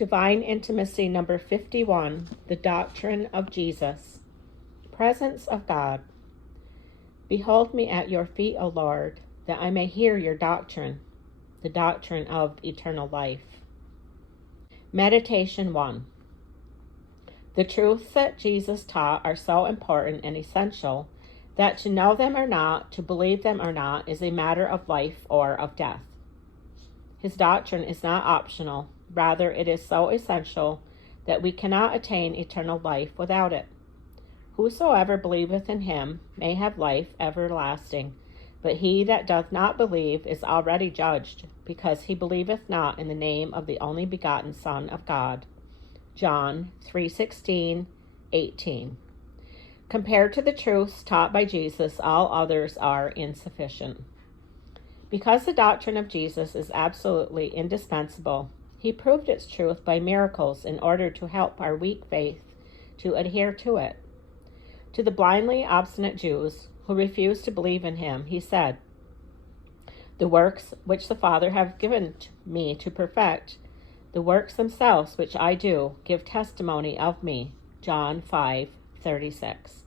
Divine Intimacy number 51, the Doctrine of Jesus. Presence of God. Behold me at your feet, O Lord, that I may hear your doctrine, the doctrine of eternal life. Meditation 1. The truths that Jesus taught are so important and essential that to know them or not, to believe them or not, is a matter of life or of death. His doctrine is not optional. Rather, it is so essential that we cannot attain eternal life without it. Whosoever believeth in him may have life everlasting, but he that doth not believe is already judged, because he believeth not in the name of the only begotten Son of God. John 3:16, 18. Compared to the truths taught by Jesus, all others are insufficient. Because the doctrine of Jesus is absolutely indispensable, he proved its truth by miracles in order to help our weak faith to adhere to it. To the blindly obstinate Jews who refused to believe in him, he said, "The works which the Father hath given me to perfect, the works themselves which I do, give testimony of me." John 5:36.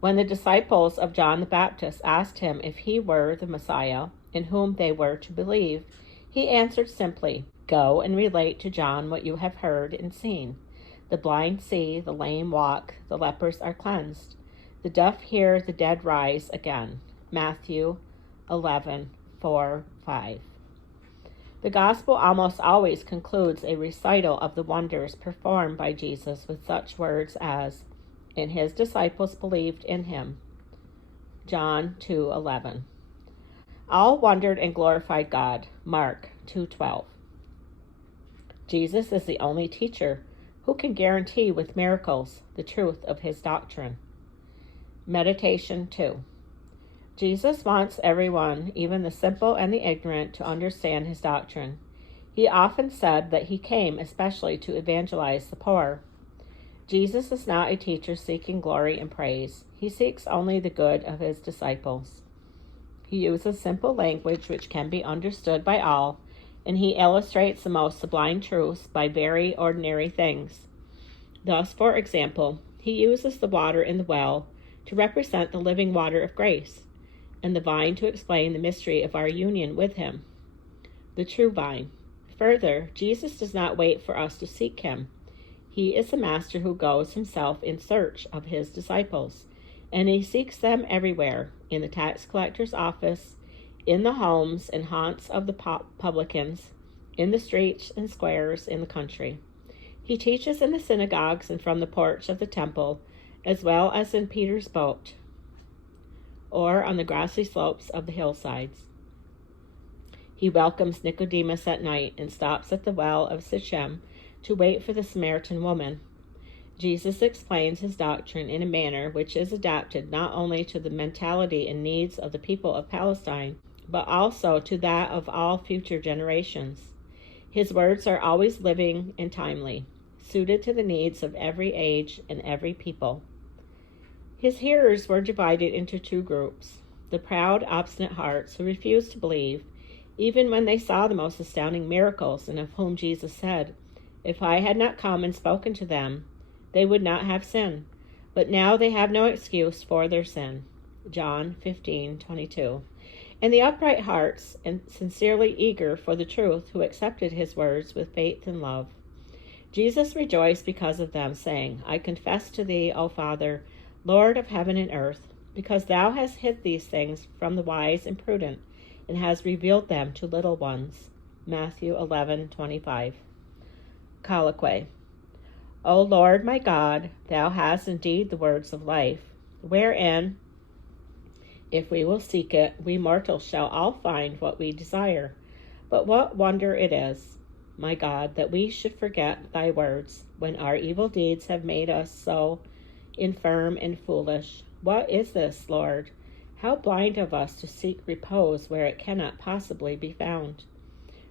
When the disciples of John the Baptist asked him if he were the Messiah, in whom they were to believe, he answered simply, "Go and relate to John what you have heard and seen. The blind see, the lame walk, the lepers are cleansed, the deaf hear, the dead rise again." Matthew 11:4-5. The Gospel almost always concludes a recital of the wonders performed by Jesus with such words as, "And his disciples believed in him." John 2:11. All wondered and glorified God. Mark 2:12. Jesus is the only teacher who can guarantee with miracles the truth of his doctrine. Meditation 2. Jesus wants everyone, even the simple and the ignorant, to understand his doctrine. He often said that he came especially to evangelize the poor. Jesus is not a teacher seeking glory and praise. He seeks only the good of his disciples. He uses simple language which can be understood by all, and he illustrates the most sublime truths by very ordinary things. Thus, for example, he uses the water in the well to represent the living water of grace, and the vine to explain the mystery of our union with him, the true vine. Further, Jesus does not wait for us to seek him. He is the master who goes himself in search of his disciples, and he seeks them everywhere, in the tax collector's office, in the homes and haunts of the publicans, in the streets and squares in the country. He teaches in the synagogues and from the porch of the temple, as well as in Peter's boat, or on the grassy slopes of the hillsides. He welcomes Nicodemus at night and stops at the well of Sichem to wait for the Samaritan woman. Jesus explains his doctrine in a manner which is adapted not only to the mentality and needs of the people of Palestine, but also to that of all future generations. His words are always living and timely, suited to the needs of every age and every people. His hearers were divided into two groups: the proud, obstinate hearts who refused to believe, even when they saw the most astounding miracles, and of whom Jesus said, "If I had not come and spoken to them, they would not have sin, but now they have no excuse for their sin." John 15:22. And the upright hearts, and sincerely eager for the truth, who accepted his words with faith and love. Jesus rejoiced because of them, saying, "I confess to thee, O Father, Lord of heaven and earth, because thou hast hid these things from the wise and prudent, and hast revealed them to little ones." Matthew 11:25. Colloquy. O Lord my God, thou hast indeed the words of life, wherein, if we will seek it, we mortals shall all find what we desire. But what wonder it is, my God, that we should forget thy words, when our evil deeds have made us so infirm and foolish. What is this, Lord? How blind of us to seek repose where it cannot possibly be found.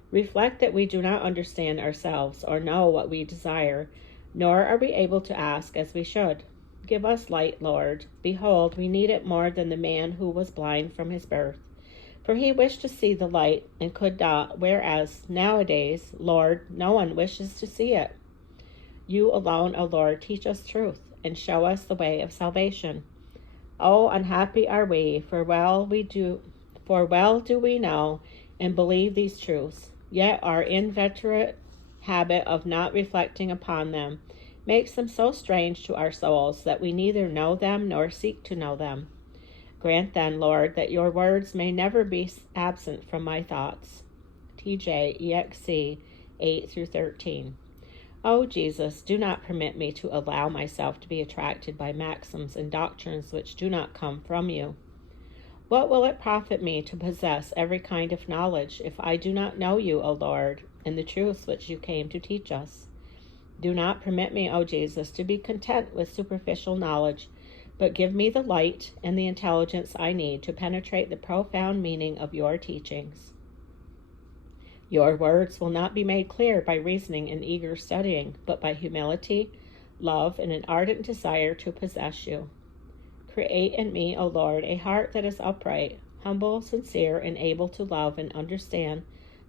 Reflect that we do not understand ourselves or know what we desire, nor are we able to ask as we should. Give us light, Lord. Behold, we need it more than the man who was blind from his birth. For he wished to see the light and could not, whereas nowadays, Lord, no one wishes to see it. You alone, O Lord, teach us truth and show us the way of salvation. Oh, unhappy are we, for well do we know and believe these truths, yet our inveterate habit of not reflecting upon them makes them so strange to our souls that we neither know them nor seek to know them. Grant then, Lord, that your words may never be absent from my thoughts. TJ, EXC 8-13. O Jesus, do not permit me to allow myself to be attracted by maxims and doctrines which do not come from you. What will it profit me to possess every kind of knowledge if I do not know you, O Lord, and the truths which you came to teach us? Do not permit me, O Jesus, to be content with superficial knowledge, but give me the light and the intelligence I need to penetrate the profound meaning of your teachings. Your words will not be made clear by reasoning and eager studying, but by humility, love, and an ardent desire to possess you. Create in me, O Lord, a heart that is upright, humble, sincere, and able to love and understand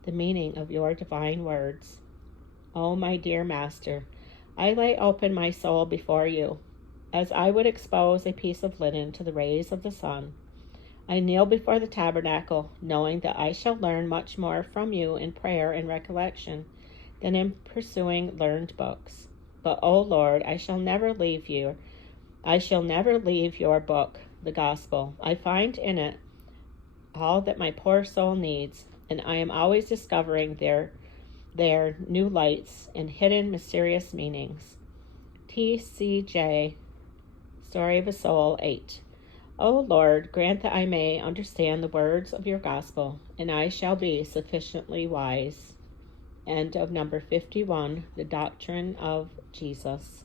the meaning of your divine words. O my dear Master, I lay open my soul before you, as I would expose a piece of linen to the rays of the sun. I kneel before the tabernacle, knowing that I shall learn much more from you in prayer and recollection than in pursuing learned books. But, O Lord, I shall never leave your book, the Gospel. I find in it all that my poor soul needs, and I am always discovering their new lights and hidden mysterious meanings. TCJ, Story of a Soul 8. O Lord, grant that I may understand the words of your gospel, and I shall be sufficiently wise. End of number 51, The Doctrine of Jesus.